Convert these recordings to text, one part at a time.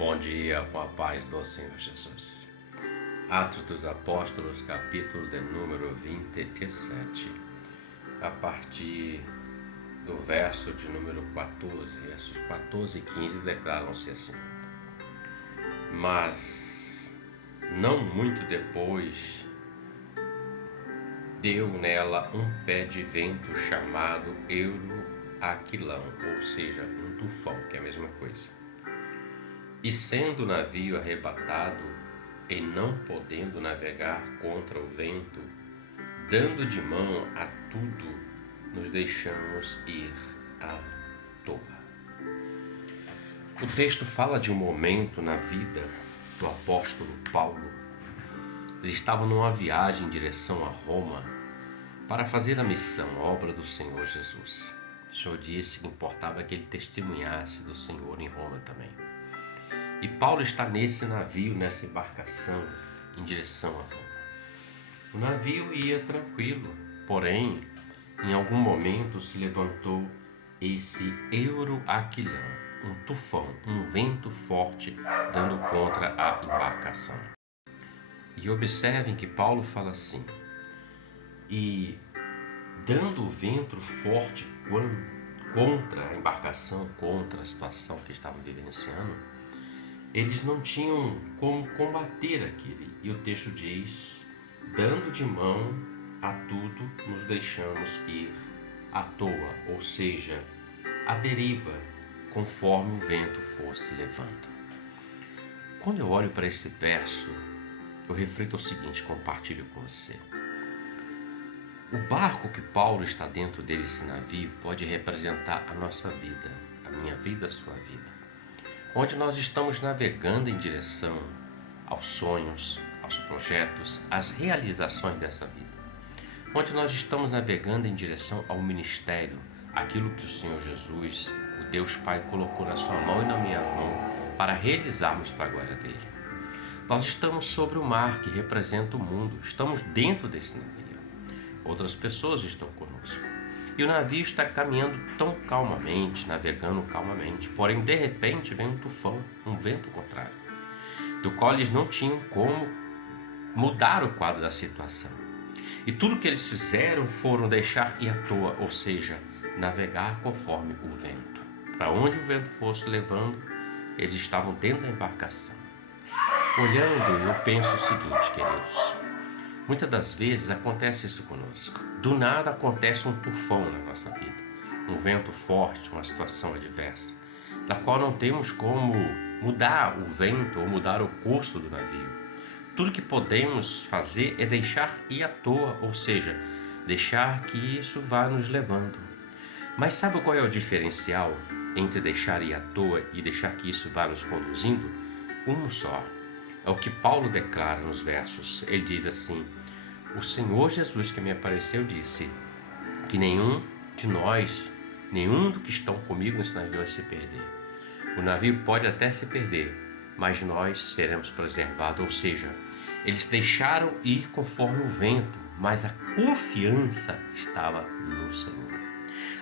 Bom dia, com a paz do Senhor Jesus. Atos dos Apóstolos, capítulo de número 27, a partir do verso de número 14, versos 14 e 15 declaram-se assim: Mas, não muito depois, deu nela um pé de vento chamado Euroaquilão, ou seja, um tufão, que é a mesma coisa. E sendo o navio arrebatado, e não podendo navegar contra o vento, dando de mão a tudo, nos deixamos ir à toa. O texto fala de um momento na vida do apóstolo Paulo. Ele estava numa viagem em direção a Roma para fazer a missão, a obra do Senhor Jesus. O Senhor disse que importava que ele testemunhasse do Senhor em Roma também. E Paulo está nesse navio, nessa embarcação, em direção a Roma. O navio ia tranquilo, porém, em algum momento se levantou esse Euroaquilão, um tufão, um vento forte, dando contra a embarcação. E observem que Paulo fala assim: e dando o vento forte contra a embarcação, contra a situação que estavam vivenciando, eles não tinham como combater aquilo. E o texto diz: dando de mão a tudo, nos deixamos ir à toa, ou seja, à deriva, conforme o vento fosse levando. Quando eu olho para esse verso, eu reflito o seguinte, compartilho com você. O barco que Paulo está dentro dele, esse navio, pode representar a nossa vida, a minha vida, a sua vida, onde nós estamos navegando em direção aos sonhos, aos projetos, às realizações dessa vida, onde nós estamos navegando em direção ao ministério, aquilo que o Senhor Jesus, o Deus Pai, colocou na sua mão e na minha mão para realizarmos para a glória dele. Nós estamos sobre o mar que representa o mundo, estamos dentro desse navio. Outras pessoas estão conosco. E o navio está caminhando tão calmamente, navegando calmamente, porém de repente vem um tufão, um vento contrário, do qual eles não tinham como mudar o quadro da situação. E tudo que eles fizeram foram deixar ir à toa, ou seja, navegar conforme o vento. Para onde o vento fosse levando, eles estavam dentro da embarcação. Olhando, eu penso o seguinte, queridos: muitas das vezes acontece isso conosco. Do nada acontece um tufão na nossa vida, um vento forte, uma situação adversa, da qual não temos como mudar o vento ou mudar o curso do navio. Tudo que podemos fazer é deixar ir à toa, ou seja, deixar que isso vá nos levando. Mas sabe qual é o diferencial entre deixar ir à toa e deixar que isso vá nos conduzindo? Um só. É o que Paulo declara nos versos. Ele diz assim: o Senhor Jesus que me apareceu disse que nenhum de nós, nenhum do que estão comigo nesse navio vai se perder. O navio pode até se perder, mas nós seremos preservados. Ou seja, eles deixaram ir conforme o vento, mas a confiança estava no Senhor.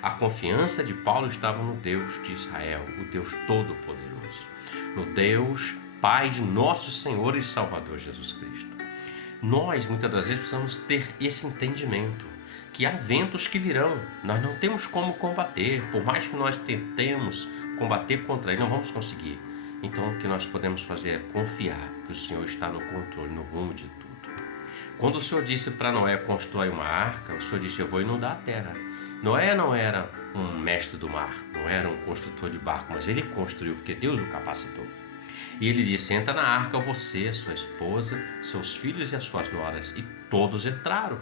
A confiança de Paulo estava no Deus de Israel, o Deus Todo-Poderoso, no Deus Pai de nosso Senhor e Salvador Jesus Cristo. Nós, muitas das vezes, precisamos ter esse entendimento, que há ventos que virão, nós não temos como combater, por mais que nós tentemos combater contra ele, não vamos conseguir. Então, o que nós podemos fazer é confiar que o Senhor está no controle, no rumo de tudo. Quando o Senhor disse para Noé constrói uma arca, o Senhor disse: eu vou inundar a terra. Noé não era um mestre do mar, não era um construtor de barco, mas ele construiu porque Deus o capacitou. E ele disse: entra na arca você, sua esposa, seus filhos e as suas noras. E todos entraram.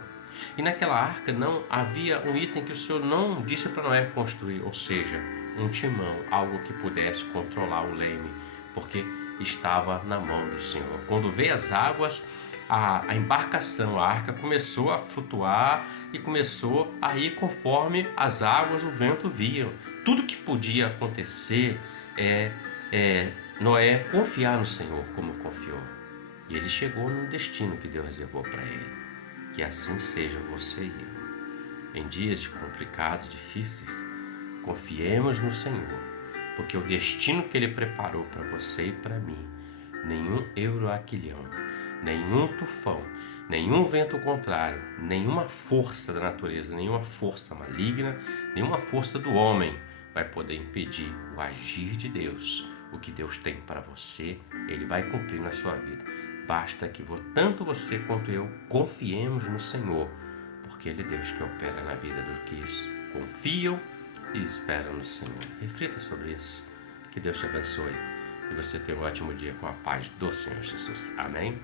E naquela arca não havia um item que o Senhor não disse para Noé construir, ou seja, um timão, algo que pudesse controlar o leme, porque estava na mão do Senhor. Quando veio as águas, a embarcação, a arca começou a flutuar e começou a ir conforme as águas, o vento viam. Tudo que podia acontecer Noé confiar no Senhor como confiou. E ele chegou no destino que Deus reservou para ele. Que assim seja você e eu. Em dias complicados, difíceis, confiemos no Senhor, porque o destino que Ele preparou para você e para mim, nenhum euroaquilhão, nenhum tufão, nenhum vento contrário, nenhuma força da natureza, nenhuma força maligna, nenhuma força do homem vai poder impedir o agir de Deus. O que Deus tem para você, Ele vai cumprir na sua vida. Basta que tanto você quanto eu confiemos no Senhor, porque Ele é Deus que opera na vida dos que confiam e esperam no Senhor. Reflita sobre isso. Que Deus te abençoe e você tenha um ótimo dia com a paz do Senhor Jesus. Amém?